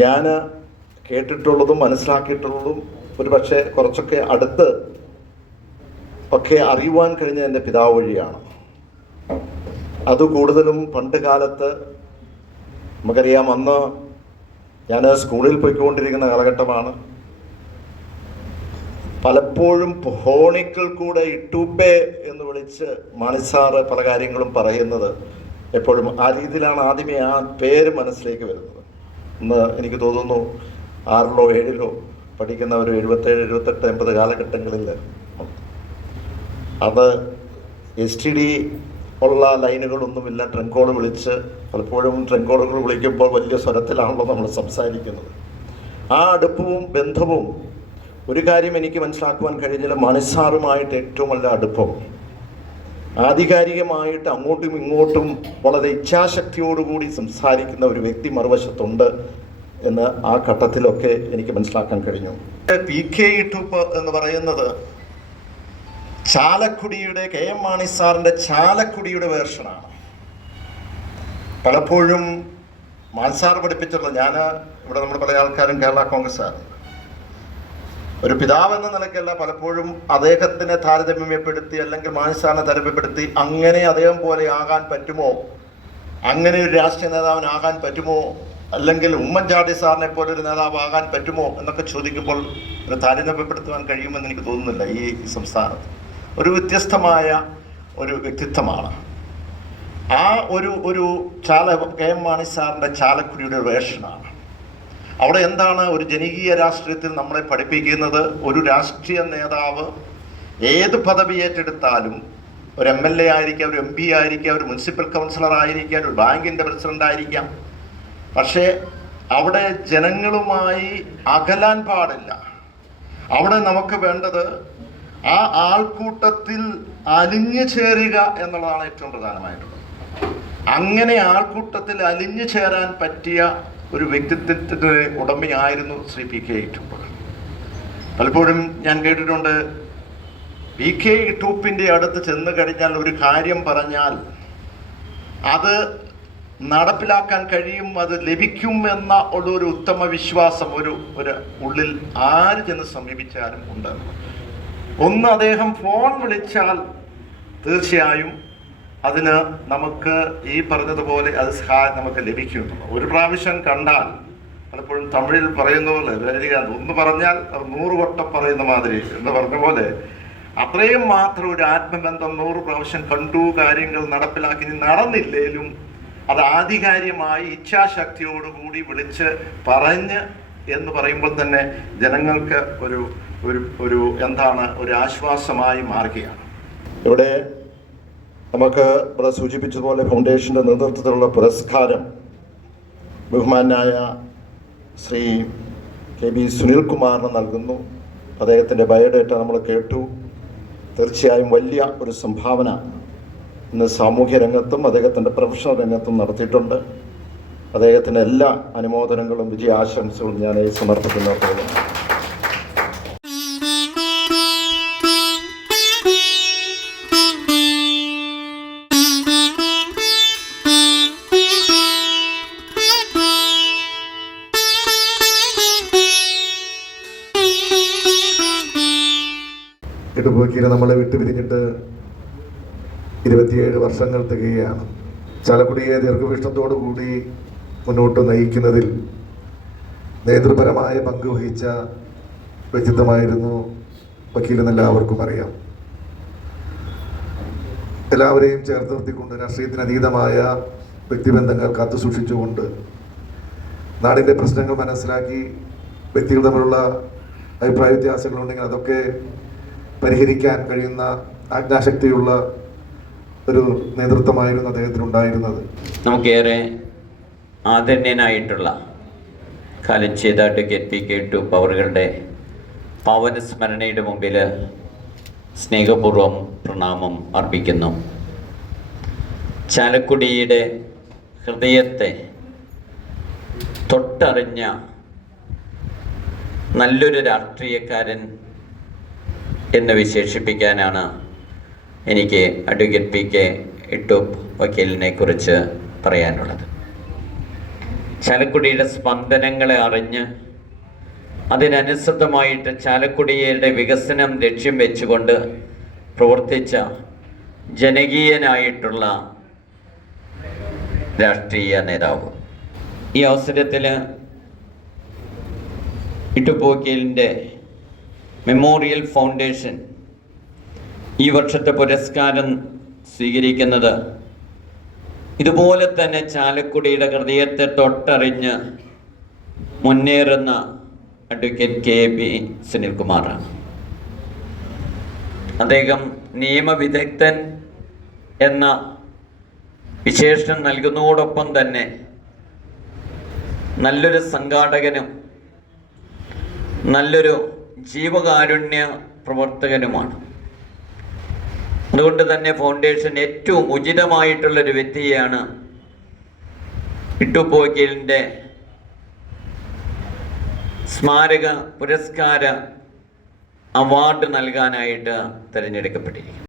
ഞാൻ കേട്ടിട്ടുള്ളതും മനസ്സിലാക്കിയിട്ടുള്ളതും ഒരു പക്ഷേ കുറച്ചൊക്കെ അടുത്ത് ഒക്കെ അറിയുവാൻ കഴിഞ്ഞ എന്റെ പിതാവ് വഴിയാണ്. അത് കൂടുതലും പണ്ട് കാലത്ത് നമുക്കറിയാം അന്ന് ഞാൻ സ്കൂളിൽ പോയിക്കൊണ്ടിരിക്കുന്ന കാലഘട്ടമാണ്. പലപ്പോഴും ഹോണിക്കൽ കൂടെ ഇട്ടൂപ്പേ എന്ന് വിളിച്ച് മണിസാറ് പല കാര്യങ്ങളും പറയുന്നത് എപ്പോഴും ആ രീതിയിലാണ് ആദ്യമേ ആ പേര് മനസ്സിലേക്ക് വരുന്നത്. ഇന്ന് എനിക്ക് തോന്നുന്നു ആറിലോ ഏഴിലോ പഠിക്കുന്ന ഒരു എഴുപത്തേഴ് എഴുപത്തെട്ട് എൺപത് കാലഘട്ടങ്ങളിൽ അത് എസ് ടി ഡി ഉള്ള ലൈനുകളൊന്നുമില്ല. ട്രങ്കോൾ വിളിച്ച് പലപ്പോഴും ട്രങ്കോളുകൾ വിളിക്കുമ്പോൾ വലിയ സ്വരത്തിലാണല്ലോ നമ്മൾ സംസാരിക്കുന്നത്. ആ അടുപ്പവും ബന്ധവും ഒരു കാര്യം എനിക്ക് മനസ്സിലാക്കുവാൻ കഴിഞ്ഞില്ല മനസ്സാറുമായിട്ട് ഏറ്റവും നല്ല അടുപ്പം. ആധികാരികമായിട്ട് അങ്ങോട്ടും ഇങ്ങോട്ടും വളരെ ഇച്ഛാശക്തിയോടുകൂടി സംസാരിക്കുന്ന ഒരു വ്യക്തി മറുവശത്തുണ്ട് എന്ന് ആ ഘട്ടത്തിലൊക്കെ എനിക്ക് മനസ്സിലാക്കാൻ കഴിഞ്ഞു. പി കെ ഇട്ടുപ്പ് എന്ന് പറയുന്നത് ചാലക്കുടിയുടെ കെ എം മാണി സാറിന്റെ ചാലക്കുടിയുടെ വേർഷനാണ്. പലപ്പോഴും മാൻസാർ പഠിപ്പിച്ചിട്ടുള്ള ഞാൻ ഇവിടെ നമ്മുടെ പല ആൾക്കാരും കേരള കോൺഗ്രസ് ആണ് ഒരു പിതാവ് എന്ന നിലയ്ക്കല്ല പലപ്പോഴും അദ്ദേഹത്തിനെ താരതമ്യപ്പെടുത്തി അല്ലെങ്കിൽ മാനസാനെ താരതമ്യപ്പെടുത്തി അങ്ങനെ അദ്ദേഹം പോലെ ആകാൻ പറ്റുമോ? അങ്ങനെ ഒരു രാഷ്ട്രീയ നേതാവിനാകാൻ പറ്റുമോ? അല്ലെങ്കിൽ ഉമ്മൻചാണ്ടി സാറിനെ പോലെ ഒരു നേതാവ് ആകാൻ പറ്റുമോ? എന്നൊക്കെ ചോദിക്കുമ്പോൾ ഒരു താരതമ്യപ്പെടുത്തുവാൻ കഴിയുമെന്ന് എനിക്ക് തോന്നുന്നില്ല ഈ സംസ്ഥാനത്ത്. ഒരു വ്യത്യസ്തമായ ഒരു വ്യക്തിത്വമാണ്. ആ ഒരു ഒരു ചാല കെ എം മാണി സാറിന്റെ ചാലക്കുടിയുടെ വേഷനാണ്. അവിടെ എന്താണ് ഒരു ജനകീയ രാഷ്ട്രീയത്തിൽ നമ്മളെ പഠിപ്പിക്കുന്നത്? ഒരു രാഷ്ട്രീയ നേതാവ് ഏത് പദവി ഏറ്റെടുത്താലും ഒരു എം എൽ എ ആയിരിക്കാം ഒരു എം പി ആയിരിക്കാം ഒരു മുനിസിപ്പൽ കൗൺസിലർ ആയിരിക്കാം ഒരു ബാങ്കിന്റെ പ്രസിഡന്റ് ആയിരിക്കാം. പക്ഷേ അവിടെ ജനങ്ങളുമായി അകലാൻ പാടില്ല. അവിടെ നമുക്ക് വേണ്ടത് ആ ആൾക്കൂട്ടത്തിൽ അലിഞ്ഞു ചേരുക എന്നുള്ളതാണ് ഏറ്റവും പ്രധാനമായിട്ടുള്ളത്. അങ്ങനെ ആൾക്കൂട്ടത്തിൽ അലിഞ്ഞു ചേരാൻ പറ്റിയ ഒരു വ്യക്തിത്വത്തിന്റെ ഉടമയായിരുന്നു ശ്രീ പി കെ ഇട്ടൂപ്പ് പലപ്പോഴും ഞാൻ കേട്ടിട്ടുണ്ട് പി കെ ടൂപ്പിന്റെ അടുത്ത് ചെന്ന് കഴിഞ്ഞാൽ ഒരു കാര്യം പറഞ്ഞാൽ അത് നടപ്പിലാക്കാൻ കഴിയും അത് ലഭിക്കും എന്ന ഉള്ള ഒരു ഉത്തമ വിശ്വാസം ഒരു ഒരു ഉള്ളിൽ ആര് ചെന്ന് സമീപിച്ചാലും ഉണ്ട്. ഒന്ന് അദ്ദേഹം ഫോൺ വിളിച്ചാൽ തീർച്ചയായും അതിന് നമുക്ക് ഈ പറഞ്ഞതുപോലെ അത് സഹായം നമുക്ക് ലഭിക്കുന്നുള്ളൂ ഒരു പ്രാവശ്യം കണ്ടാൽ പലപ്പോഴും തമിഴിൽ പറയുന്ന പോലെ ഒന്ന് പറഞ്ഞാൽ നൂറ് വട്ടം പറയുന്ന മാതിരി എന്ന് പറഞ്ഞ പോലെ അത്രയും മാത്രം ഒരു ആത്മബന്ധം നൂറ് പ്രാവശ്യം കണ്ടു കാര്യങ്ങൾ നടപ്പിലാക്കി നടന്നില്ലേലും അത് ആധികാരികമായി ഇച്ഛാശക്തിയോടുകൂടി വിളിച്ച് പറഞ്ഞ് എന്ന് പറയുമ്പോൾ തന്നെ ജനങ്ങൾക്ക് ഒരു ഒരു ഒരു എന്താണ് ഒരു ആശ്വാസമായി മാറുകയാണ്. ഇവിടെ നമുക്ക് ഇവിടെ സൂചിപ്പിച്ചതുപോലെ ഫൗണ്ടേഷന്റെ നേതൃത്വത്തിലുള്ള പുരസ്കാരം ബഹുമാനായ ശ്രീ കെ ബി സുനിൽകുമാറിന് നൽകുന്നു. അദ്ദേഹത്തിന്റെ ബയോഡേറ്റ നമ്മൾ കേട്ടു. തീർച്ചയായും വലിയ ഒരു സംഭാവന ഇന്ന് സാമൂഹ്യ രംഗത്തും അദ്ദേഹത്തിന്റെ പ്രൊഫഷണൽ രംഗത്തും നടത്തിയിട്ടുണ്ട്. അദ്ദേഹത്തിന്റെ എല്ലാ അനുമോദനങ്ങളും വിജയാശംസകളും ഞാൻ ഈ സമർപ്പിക്കുന്നു ഇടുപോക്കിയിൽ നമ്മളെ വിട്ടുപിരിഞ്ഞിട്ട് ഇരുപത്തിയേഴ് വർഷങ്ങൾ തികയാണ് ചാലക്കുടിയെ ദീർഘവീക്ഷണത്തോടു കൂടി മുന്നോട്ട് നയിക്കുന്നതിൽ നേതൃപരമായ പങ്ക് വഹിച്ച വ്യക്തിത്വമായിരുന്നു വക്കീലെന്ന് എല്ലാവർക്കും അറിയാം. എല്ലാവരെയും ചേർത്ത് നിർത്തിക്കൊണ്ട് രാഷ്ട്രീയത്തിന് അതീതമായ വ്യക്തിബന്ധങ്ങൾ കാത്തു സൂക്ഷിച്ചുകൊണ്ട് നാടിന്റെ പ്രശ്നങ്ങൾ മനസ്സിലാക്കി വ്യക്തികൾ തമ്മിലുള്ള അഭിപ്രായ വ്യത്യാസങ്ങളുണ്ടെങ്കിൽ അതൊക്കെ പരിഹരിക്കാൻ കഴിയുന്ന ആജ്ഞാശക്തിയുള്ള ഒരു നേതൃത്വമായിരുന്നു അദ്ദേഹത്തിനുണ്ടായിരുന്നത്. നമുക്കേറെ ആദരണീയനായിട്ടുള്ള കാലിച്ചേത അഡ്വക്കേറ്റ് പി കെ ടു പവറുകളുടെ പാവനസ്മരണയുടെ മുമ്പിൽ സ്നേഹപൂർവം പ്രണാമം അർപ്പിക്കുന്നു. ചാലക്കുടിയുടെ ഹൃദയത്തെ തൊട്ടറിഞ്ഞ നല്ലൊരു രാഷ്ട്രീയക്കാരൻ എന്ന് വിശേഷിപ്പിക്കാനാണ് എനിക്ക് അഡ്വക്കേറ്റ് പി കെ ഇട്ടൂപ്പ് വക്കീലിനെ കുറിച്ച് പറയാനുള്ളത്. ചാലക്കുടിയുടെ സ്പന്ദനങ്ങളെ അറിഞ്ഞ് അതിനനുസൃതമായിട്ട് ചാലക്കുടിയുടെ വികസനം ലക്ഷ്യം വെച്ചുകൊണ്ട് പ്രവർത്തിച്ച ജനകീയനായിട്ടുള്ള രാഷ്ട്രീയ നേതാവ്. ഈ അവസരത്തിൽ ഇട്ടുപോക്കലിന്റെ മെമ്മോറിയൽ ഫൗണ്ടേഷൻ ഈ വർഷത്തെ പുരസ്കാരം സ്വീകരിക്കുന്നത് ഇതുപോലെ തന്നെ ചാലക്കുടിയുടെ ഹൃദയത്തെ തൊട്ടറിഞ്ഞ് മുന്നേറുന്ന അഡ്വക്കേറ്റ് കെ. പി. സുനിൽകുമാറാണ്. അദ്ദേഹം നിയമവിദഗ്ധൻ എന്ന വിശേഷണം നൽകുന്നതോടൊപ്പം തന്നെ നല്ലൊരു സംഘാടകനും നല്ലൊരു ജീവകാരുണ്യ പ്രവർത്തകനുമാണ് അതുകൊണ്ട് തന്നെ ഫൗണ്ടേഷൻ ഏറ്റവും ഉചിതമായിട്ടുള്ളൊരു വ്യക്തിയാണ് ഇട്ടുപോക്കലിന്റെ സ്മാരക പുരസ്കാര അവാർഡ് നൽകാനായിട്ട് തിരഞ്ഞെടുക്കപ്പെട്ടിരിക്കുന്നത്.